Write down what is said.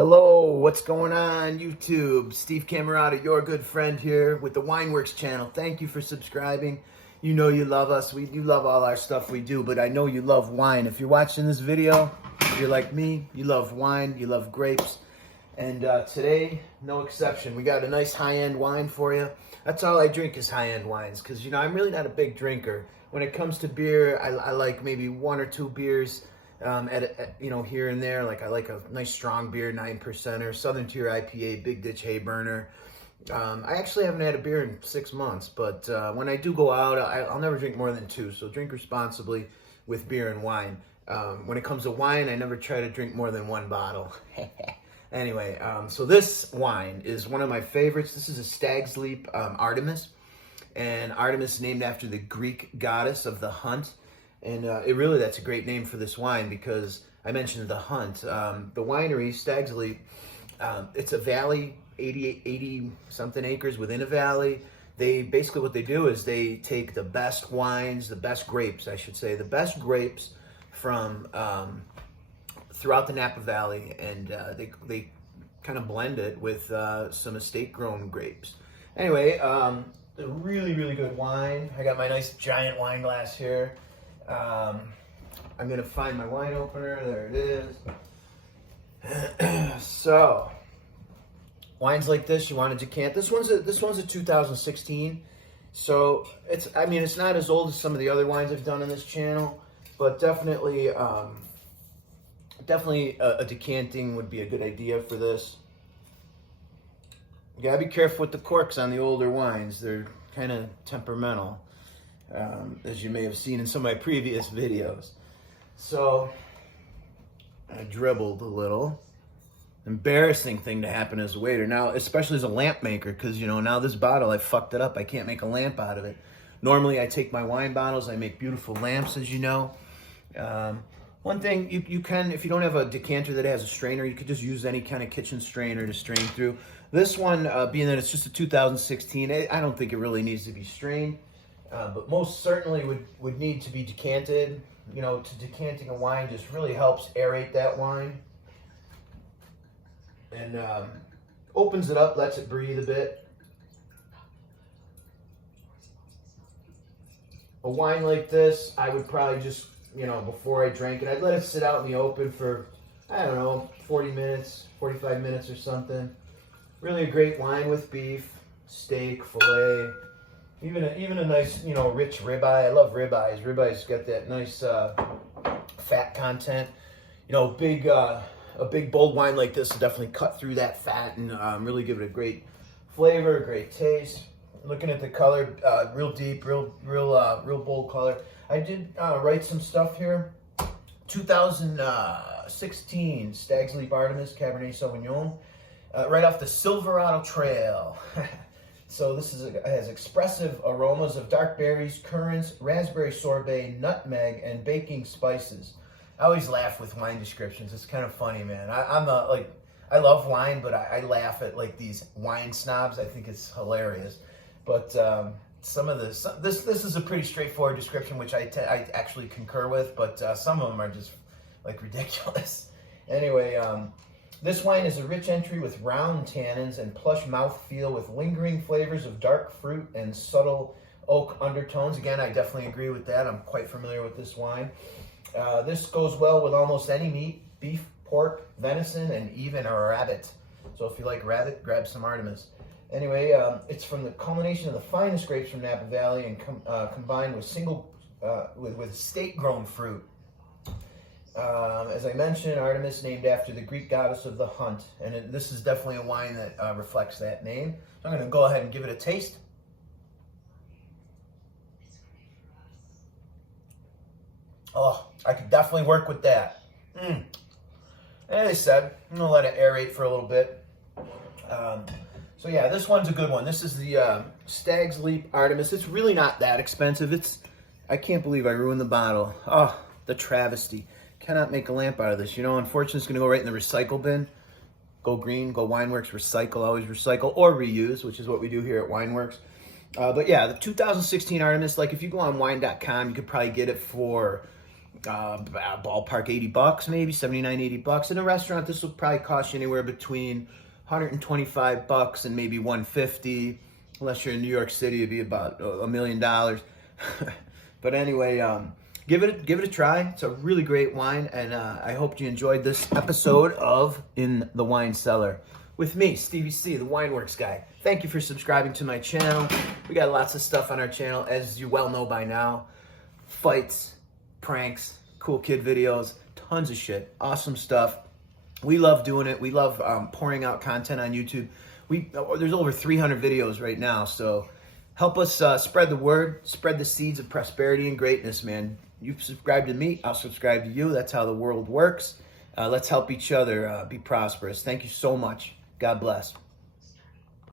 Hello, what's going on YouTube? Steve Camerata, your good friend here with the Wineworkz channel. Thank you for subscribing. You know you love us. You love all our stuff we do, but I know you love wine. If you're watching this video, if you're like me, you love wine, you love grapes. And today, no exception. We got a nice high-end wine for you. That's all I drink is high-end wines because, you know, I'm really not a big drinker. When it comes to beer, I like maybe one or two beers here and there. Like I like a nice strong beer, 9%er, Southern Tier IPA, Big Ditch Hay Burner. I actually haven't had a beer in 6 months, but when I do go out, I'll never drink more than two. So drink responsibly with beer and wine. When it comes to wine, I never try to drink more than one bottle. Anyway, so this wine is one of my favorites. This is a Stags Leap Artemis. And Artemis named after the Greek goddess of the hunt. And that's a great name for this wine because I mentioned the hunt. The winery, Stags Leap, it's a valley, 80 something acres within a valley. Basically what they do is they take the best wines, the best grapes, I should say, the best grapes from throughout the Napa Valley, and they kind of blend it with some estate-grown grapes. Anyway, a really, really good wine. I got my nice giant wine glass here. I'm gonna find my wine opener. There it is. So, wines like this, you want to decant. This one's a 2016. So it's not as old as some of the other wines I've done on this channel, but definitely a decanting would be a good idea for this. You gotta be careful with the corks on the older wines. They're kind of temperamental. As you may have seen in some of my previous videos. So, I dribbled a little. Embarrassing thing to happen as a waiter. Now, especially as a lamp maker, because, you know, now this bottle, I fucked it up. I can't make a lamp out of it. Normally, I take my wine bottles, I make beautiful lamps, as you know. One thing, you can, if you don't have a decanter that has a strainer, you could just use any kind of kitchen strainer to strain through. This one, being that it's just a 2016, I don't think it really needs to be strained. But most certainly would need to be decanted. You know, decanting a wine just really helps aerate that wine. And opens it up, lets it breathe a bit. A wine like this, I would probably just, you know, before I drank it, I'd let it sit out in the open for, I don't know, 40 minutes, 45 minutes or something. Really a great wine with beef, steak, filet. Even a nice, you know, rich ribeye. I love ribeyes. Ribeyes got that nice fat content. You know, a big bold wine like this will definitely cut through that fat and really give it a great flavor, a great taste. Looking at the color, real deep, real bold color. I did write some stuff here. 2016 Stags Leap Artemis Cabernet Sauvignon, right off the Silverado Trail. So this has expressive aromas of dark berries, currants, raspberry sorbet, nutmeg, and baking spices. I always laugh with wine descriptions. It's kind of funny, man. I love wine, but I laugh at like these wine snobs. I think it's hilarious. But this is a pretty straightforward description, which I actually concur with. But some of them are just like ridiculous. Anyway. This wine is a rich entry with round tannins and plush mouthfeel with lingering flavors of dark fruit and subtle oak undertones. Again, I definitely agree with that. I'm quite familiar with this wine. This goes well with almost any meat, beef, pork, venison, and even a rabbit. So if you like rabbit, grab some Artemis. Anyway, it's from the culmination of the finest grapes from Napa Valley and combined with with state-grown fruit. As I mentioned, Artemis named after the Greek goddess of the hunt, and this is definitely a wine that reflects that name. So I'm going to go ahead and give it a taste. Oh, I could definitely work with that. As I said, I'm going to let it aerate for a little bit. So yeah, this one's a good one. This is the Stags Leap Artemis. It's really not that expensive. I can't believe I ruined the bottle. Oh, the travesty. Cannot make a lamp out of this. You know, unfortunately, it's going to go right in the recycle bin. Go green, go Wineworkz, recycle, always recycle, or reuse, which is what we do here at Wineworkz. But yeah, the 2016 Artemis, like if you go on wine.com, you could probably get it for ballpark 80 bucks, maybe 79, 80 bucks. In a restaurant, this will probably cost you anywhere between 125 bucks and maybe 150. Unless you're in New York City, it'd be about $1 million. But anyway, give it a try. It's a really great wine, and I hope you enjoyed this episode of In the Wine Cellar with me, Stevie C, the Wineworkz guy. Thank you for subscribing to my channel. We got lots of stuff on our channel, as you well know by now. Fights, pranks, cool kid videos, tons of shit, awesome stuff. We love doing it. We love pouring out content on YouTube. There's over 300 videos right now, so help us spread the word, spread the seeds of prosperity and greatness, man. You subscribe to me, I'll subscribe to you. That's how the world works. Let's help each other be prosperous. Thank you so much. God bless.